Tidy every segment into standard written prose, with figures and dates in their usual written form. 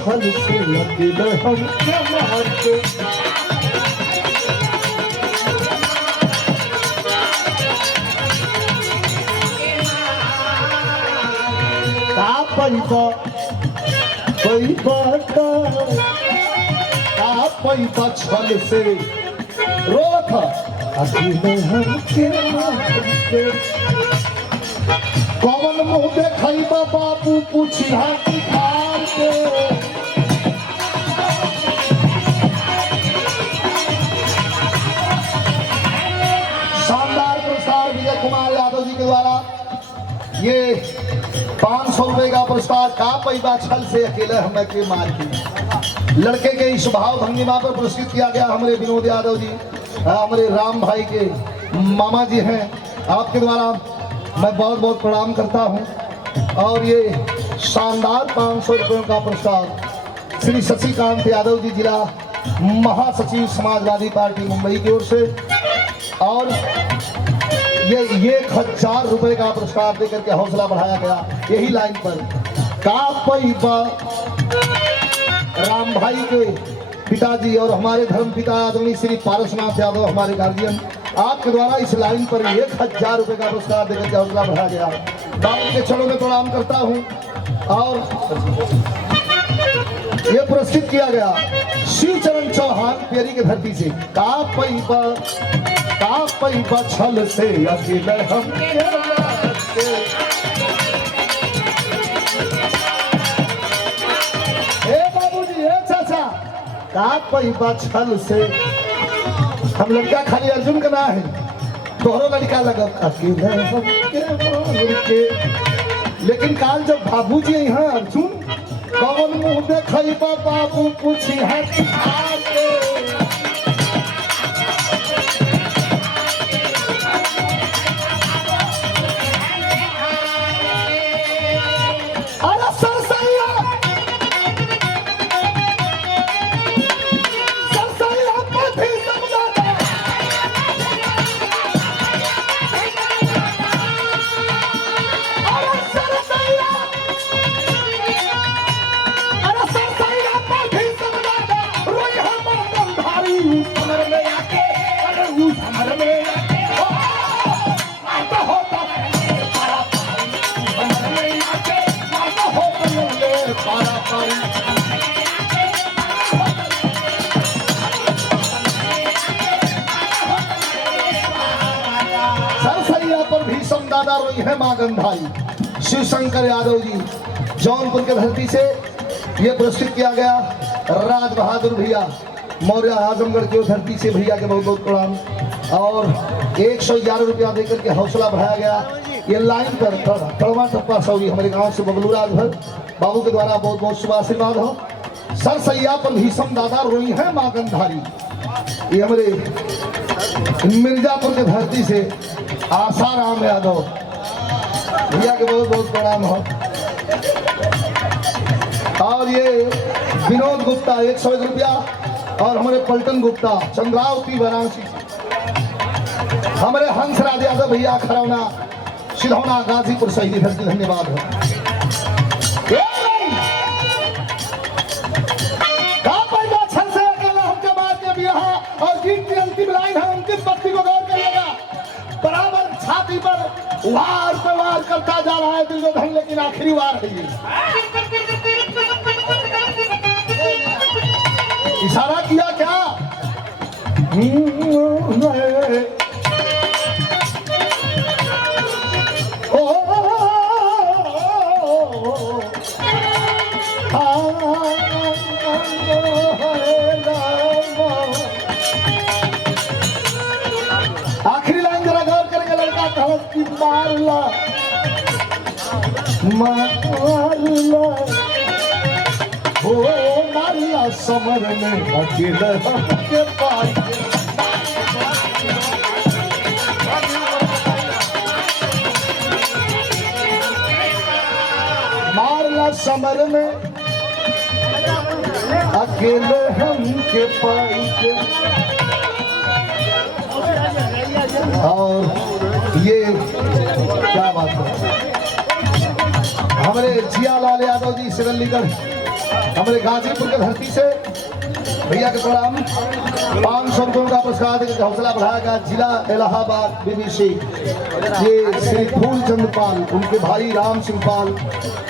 छल से अकेले हम के मार के पैबा छल से रोक अकेले हम के मार के कौन मुँह देखैबा बाबू पूछिया खार के शानदार पुरस्कार विजय कुमार यादव जी के द्वारा ये 500 रुपए का पुरस्कार का पैबा छल से अकेले हमें के मार के लड़के के इस भाव भंगिमा पर पुरस्कृत किया गया। हमारे विनोद यादव जी हमारे राम भाई के मामा जी हैं, आपके द्वारा मैं बहुत बहुत प्रणाम करता हूं। और ये शानदार 500 रुपयों का पुरस्कार श्री शशिकांत यादव जी जिला महासचिव समाजवादी पार्टी मुंबई की ओर से, और ये 1000 रुपए का पुरस्कार देकर के हौसला बढ़ाया गया यही लाइन पर का पैबा राम भाई के पिताजी और हमारे धर्म पिता आदरणीय श्री पारसनाथ यादव हमारे गार्जियन, आपके द्वारा इस लाइन पर 1000 रुपए का पुरस्कार देकर के हौसला बढ़ाया गया। बाबू के चरणों में प्रणाम करता हूं। और ये पुरस्कृत किया गया शिवचरण चौहान पेरी के धरती से का पैबा छल से अकेले हम का पैबा छल से। हम लड़का खाली अर्जुन का ना है, तोहरो लड़का लगा अकेले हम के। लेकिन काल जब बाबू जी यहाँ अर्जुन कौन मुँह देखैबा बाबू पूछी है दादा रोई है मां गंधाई। शिव शंकर यादव जी जौनपुर के धरती से ये पुरस्कृत किया गया। राज बहादुर भैया मौर्य आजमगढ़ की धरती से भैया के बहुत बहुत प्रणाम। और 111 रुपया देकर के हौसला बढ़ाया गया। ये लाइन पर तड़वा टप्पा सौरी हमारे गांव से बबलू राजभर बाबू के द्वारा बहुत बहुत शुभ आशीर्वाद हो। सर सैया पर भीषम दादा रोई है मां गंधारी। ये हमारे मिर्जापुर के धरती से आसाराम यादव भैया के बहुत बहुत प्रणाम हो। और ये विनोद गुप्ता 101 रुपया। और हमारे पलटन गुप्ता चंद्रावती वाराणसी, हमारे हंसराज यादव भैया खरौना सिधौना गाजीपुर शहीद धरती धन्यवाद हो। और गीत की अंतिम लाइन है, अंतिम पत्ती को गौर करिएगा। बराबर छाती पर वार पे वार करता जा रहा है दुर्योधन, लेकिन आखिरी वार है ये। इशारा किया क्या? आखिरी लाइन जरा गौर करेंगे। लड़का धड़क की मारला मारला हो मारला समर में अकेले के पाई मारला समर में अकेले हम के पाई के और ये क्या बात है, हमारे जियालाल यादव जी सिरलीगढ़, हमारे गाजीपुर के धरती से भैया के प्रणाम। 500 रुपयों का पुरस्कार देकर हौसला बढ़ाएगा जिला इलाहाबाद बीबीसी। ये श्री फूलचंद पाल, उनके भाई राम सिंह पाल,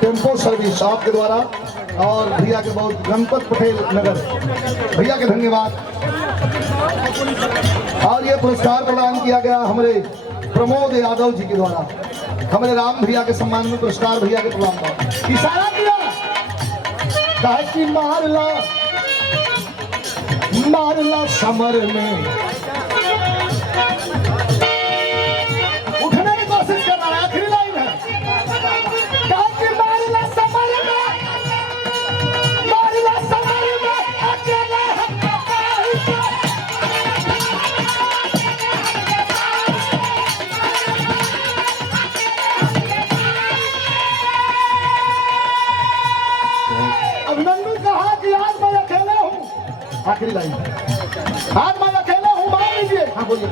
टेम्पो सर्विस आपके द्वारा, और भैया के बहुत गणपत पटेल नगर, भैया के धन्यवाद। और ये पुरस्कार प्रदान किया गया हमारे प्रमोद यादव जी के द्वारा, हमारे राम भैया के सम्मान में पुरस्कार भैया के प्रणाम का इशारा किया, कहा कि मारला समर में उठने की कोशिश कर रहा है, आखिरी लाइन है, कहा कि मारला समर में अकेला अभिनंदन कहा कि आज मैं अकेला हूँ, आखिरी लाइन, आज मैं अकेला हूँ, मान लीजिए। हाँ बोलिए।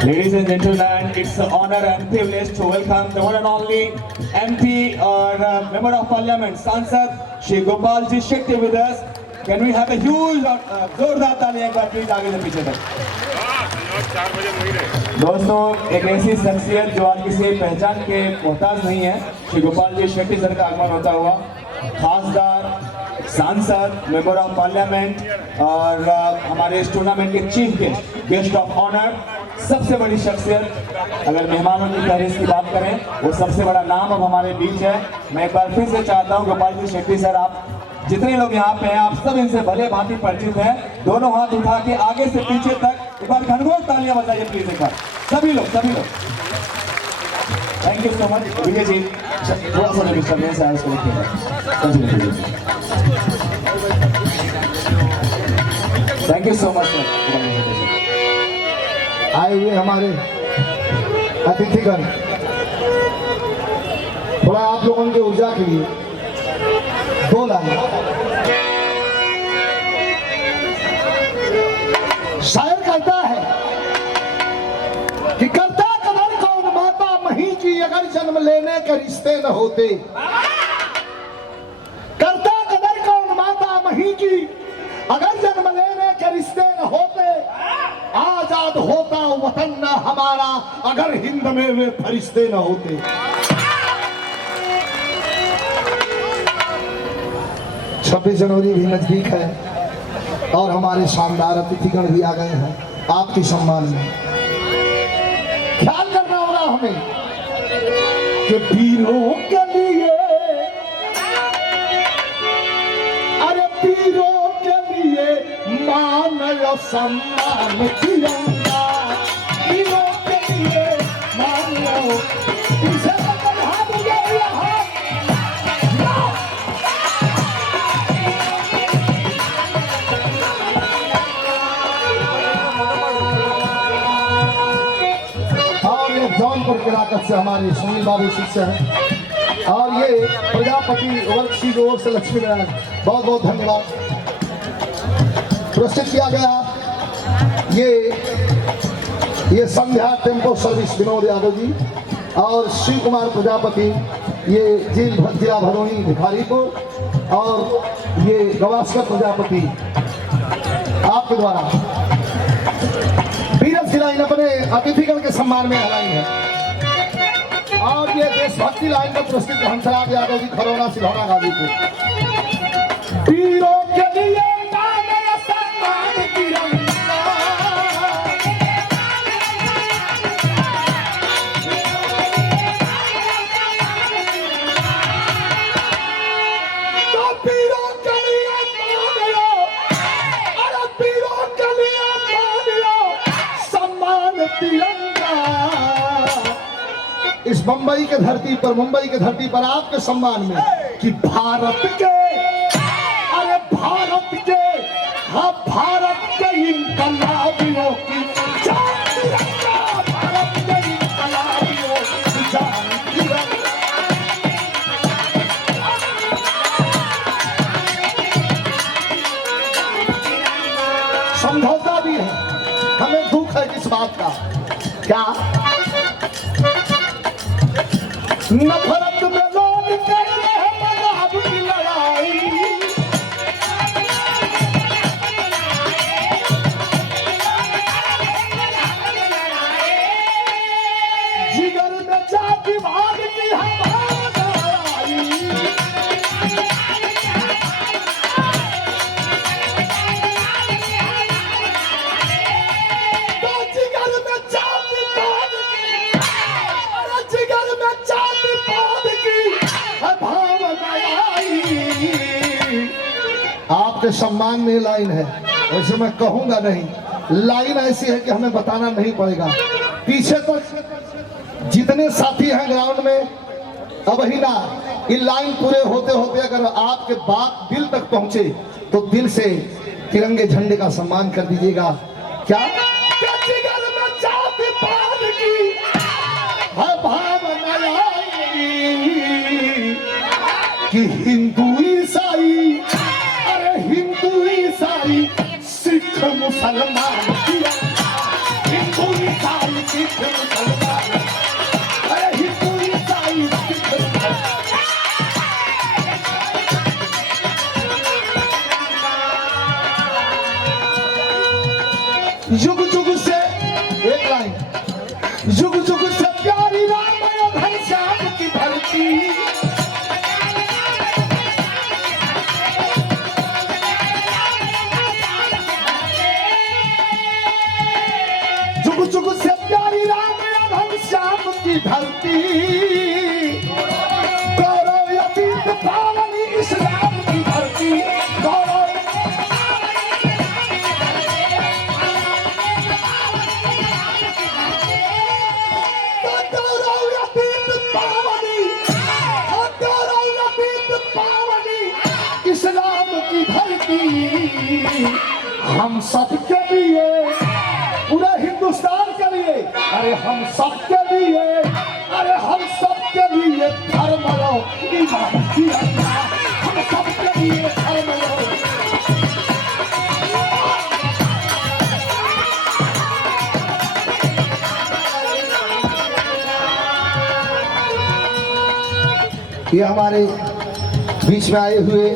Ladies and gentlemen, it's an honor and privilege to welcome the one and only MP or Member of Parliament, Sansad Shri Gopal Ji Shetty with us. Can we have a huge जोरदार ताली एक बार please आगे से पीछे तक। दोस्तों, एक ऐसी शख्सियत जो आज किसी पहचान के मोहताज नहीं है, श्री गोपाल जी शेट्टी सर का आगमन होता हुआ, खासदार, सांसद, मेंबर ऑफ पार्लियामेंट और हमारे इस टूर्नामेंट के चीफ गेस्ट ऑफ ऑनर, सबसे बड़ी शख्सियत। अगर मेहमानों की फहरिस्त की बात करें, वो सबसे बड़ा नाम अब हमारे बीच है। मैं एक बार फिर से चाहता हूँ गोपाल जी शेट्टी सर, आप जितने लोग यहाँ पे हैं, आप सब इनसे भले भांति परिचित हैं। दोनों हाथ उठा के आगे से पीछे तक एक बार घनघोर तालियां बजाइए प्लीज एक बार, सभी लोग। Thank you so much Vijay ji, थोड़ा सा डिस्टर्बेंस है उसको देखिएगा। Thank you so much sir. आए हुए हमारे अतिथिगण, थोड़ा आप लोगों की ऊर्जा के लिए 2 लाइन। शायर कहता है कि करता कदर कौन माता मही की, अगर जन्म लेने के रिश्ते न होते। करता कदर कौन माता मही की, अगर जन्म लेने के रिश्ते न होते। आजाद होता वतन न हमारा, अगर हिंद में वे फरिश्ते न होते। 26 जनवरी भी नजदीक है और हमारे शानदार अतिथिगण भी आ गए हैं आपके सम्मान में। ख्याल करना होगा हमें कि वीरों के लिए, अरे वीरों के लिए मान लो सम्मान तिरंगा, वीरों के लिए मान लो। इसे जौनपुर के इलाकत से हमारे सुनील बाबू शिष्य हैं, और ये प्रजापति वर्ग की ओर से लक्ष्मी नारायण, बहुत बहुत धन्यवाद। पुरस्कृत किया गया ये संध्या टेम्पो सर्विस विनोद यादव जी और शिव कुमार प्रजापति, ये जिला भदोही भिखारीपुर, और ये गवास्कर प्रजापति आपके द्वारा वीरस की लाइन अपने अतिथिगण के सम्मान में हलाई है। और ये देशभक्ति लाइन का पुरस्कृत हंसराज यादव जी, खरौना सिलौना गाजीपुर। वीरों के लिए सम्मान तिरंगा, तो वीरों के लिए मान लो, अरे वीरों के लिए मान लो सम्मान तिरंगा। इस मुंबई के धरती पर, मुंबई के धरती पर आपके सम्मान में कि भारत के, अरे भारत के, हाँ भारत के इनकलाबियों की जान तिरंगा, भारत के इनकलाबियों की जान तिरंगा। समझौता भी है, हमें दुख है किस बात का, क्या नफरत में लोग करते हैं मजहब की लड़ाई, जिगर में जाति भाग की हवा आई, तो जिगर में जाति भाग की, अरे जिगर में जाति भाग की भावना आई। आपके सम्मान में लाइन है, वैसे मैं कहूंगा नहीं, लाइन ऐसी है कि हमें बताना नहीं पड़ेगा। पीछे तो जितने साथी हैं ग्राउंड में, अब ही ना ये लाइन पूरे होते होते अगर आपके बात दिल तक पहुंचे तो दिल से तिरंगे झंडे का सम्मान कर दीजिएगा। क्या जिगर में जाति पात की है भावना आई, कि हिंदू ईसाई, अरे हिंदू ईसाई सिख मुसलमान, हिंदू ईसाई सिख मुसलमान, अरे हिंदू ईसाई सिख मुसलमान। युग युग से एक लाइन, युग युग से प्यारी राम घनश्याम की धरती, जुग जुग से प्यारी राम घनश्याम की धरती, गौरव अतीत पावनी इस्लाम की धरती, गौरव इस्लाम की धरती, हम सबके लिए, पूरे हिंदुस्तान के लिए, अरे हम सबके लिए, अरे हम सबके लिए धर्म लो, ईमान की अल्लाह, हम सबके लिए धर्म लो। ये हमारे बीच में आए हुए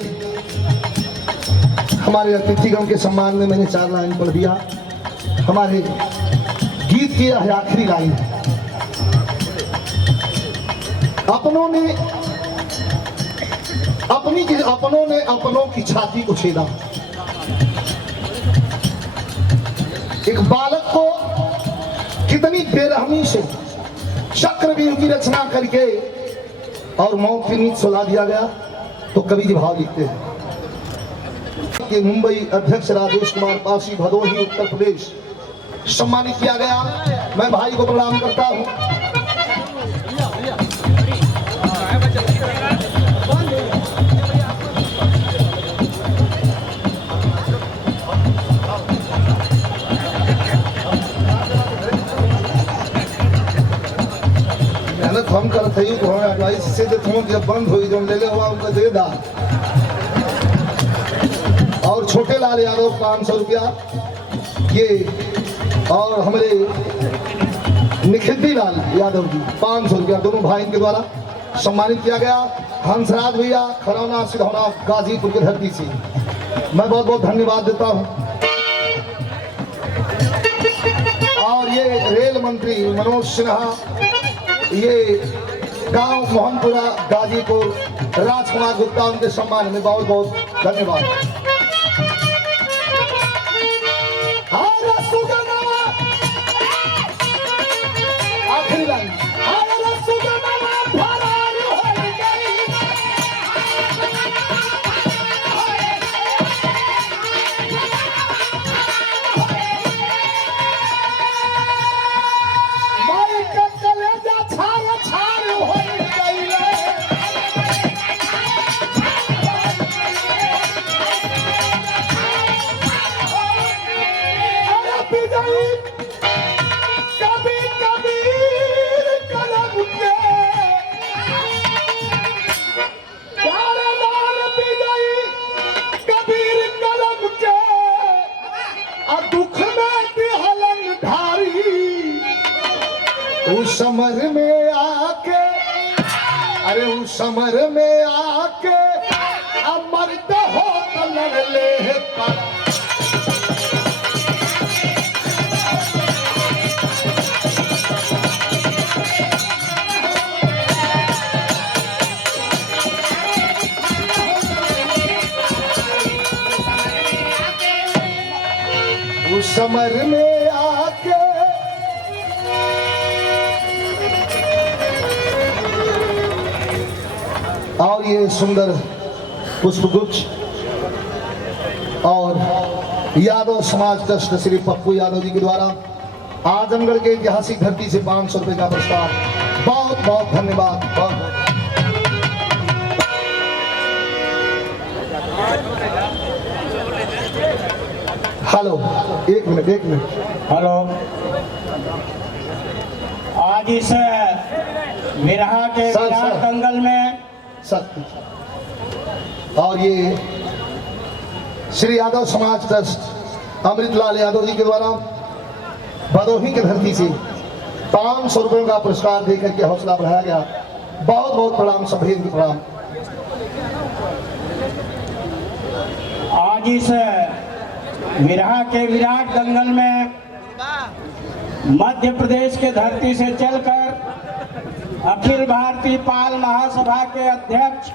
हमारे अतिथिगण के सम्मान में मैंने 4 लाइन पढ़ दिया। हमारे गीत की यह आखिरी लाइन है। अपनों ने अपनों की छाती को छेदा। एक बालक को कितनी बेरहमी से चक्रव्यूह की रचना करके और मौत की नींद सुला दिया गया। तो कवि जी भाव लिखते हैं कि मुंबई अध्यक्ष राजेश कुमार पासी, भदोही, उत्तर प्रदेश सम्मानित किया गया। मैं भाई को प्रणाम करता हूं। मेहनत हम करते ही तो एडवाइस से जब बंद हुई जो ले हुआ उनको दे दा। और छोटे लाल यादव 500 रुपया, ये और हमारे निखिती लाल यादव जी 500 रुपया, दोनों भाई के द्वारा सम्मानित किया गया। हंसराज भैया खरौना सिधौना गाजीपुर की धरती से मैं बहुत बहुत धन्यवाद देता हूं। और ये रेल मंत्री मनोज सिन्हा, ये गांव मोहनपुरा गाजीपुर राजकुमार गुप्ता, उनके सम्मान में बहुत बहुत धन्यवाद। आखिरी लाइन, कभी कबीर उस समर में आके, अरे उस समर में आके अमृत हो तो लड़ ले पर। उस समर में आके और ये सुंदर पुष्पगुच्छ और यादव समाज ट्रस्ट श्री पप्पू यादव जी के द्वारा आजमगढ़ के ऐतिहासिक धरती से 500 रुपए का पुरस्कार। बहुत बहुत धन्यवाद। बहुत बहुत हेलो, एक मिनट। हेलो, आज इस विरहा के सर, विराट सर। दंगल में सत्य और ये श्री यादव समाज ट्रस्ट अमृतलाल यादव जी के द्वारा भदोही की धरती से 500 रुपयों का पुरस्कार देकर के हौसला बढ़ाया गया। बहुत बहुत प्रणाम, सभी को प्रणाम। आज इस विरहा के विराट दंगल में मध्य प्रदेश के धरती से चलकर अखिल भारतीय पाल महासभा के अध्यक्ष